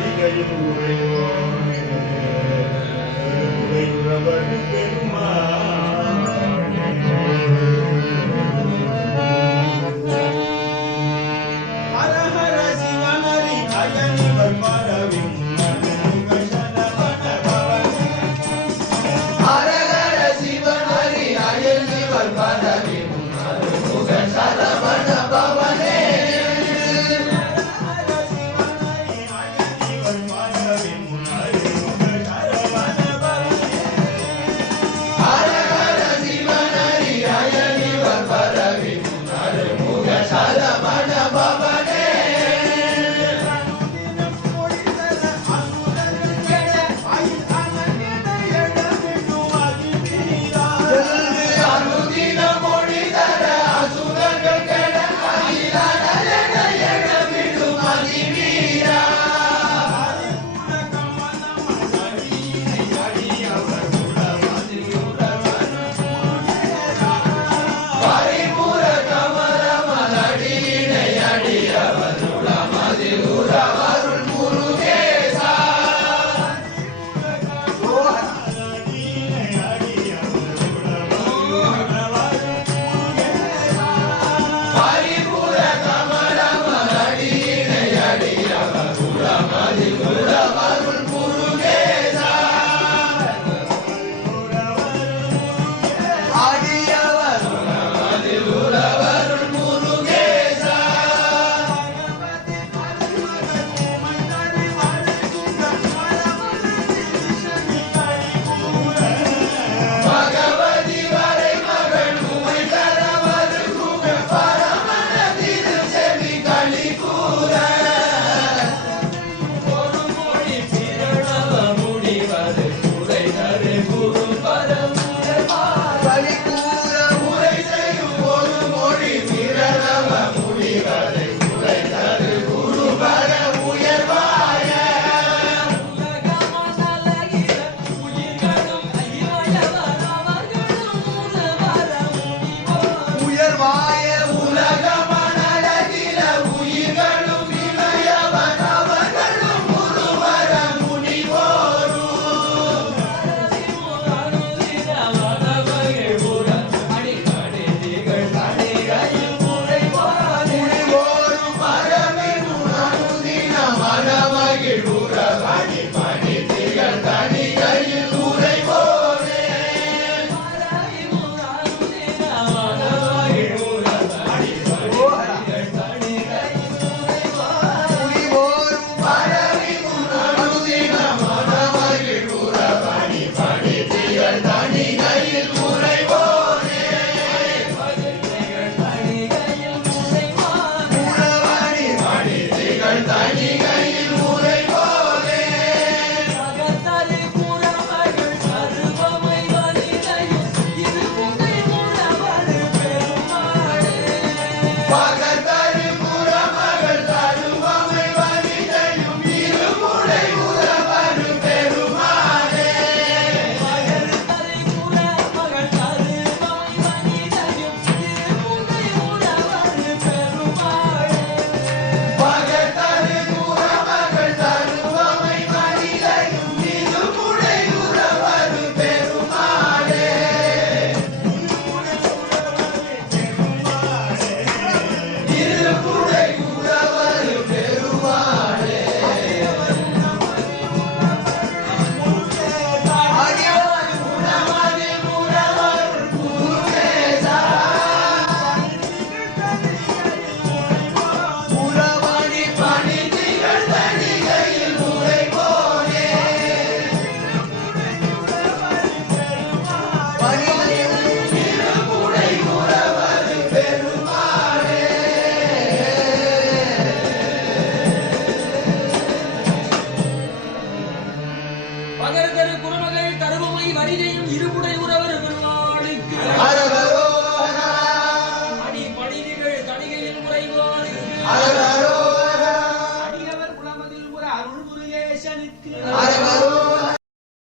மாளிகையில் உரையுறவர் பெருமான் ஹர ஹர சிவனரி அயனிவர் பரவின் ஹர ஹர சிவனரி அயனிவர் பரவின் முக சரவண பவனே சரவண பவனே அனுதின மொழி தர அசுரர்கள் கெட அகிலானவிடும் அதிவீரா பரிபூர கமலமலடியினை அடியவர் உளமதில் உறவருள் முருகேசா பரிபூர கமலமலடியினை அடியவர் உளமதில் உறவருள் முருகேசா அடியவர் உளமதில் உறவருள் முருகேசா பகவதி வரை மகள் உமை தர வருகுக பரமனதில் செவி களி கூற ஒரு மொழி பிரணவ முடிவது உரை தரு குரு பரமுறை களி கூற உரை செய்யும் ஒரு மொழி பிரணவ முடிவதை உரை தரு குரு பர உயர்வாய உயர்வாய உலகமனழகில உயிர்களும் இளையவன் அவர்களும் முருவர முனிவோரும் முனிவோரும் மரமெனும் அனுதின மனமகிழ் உற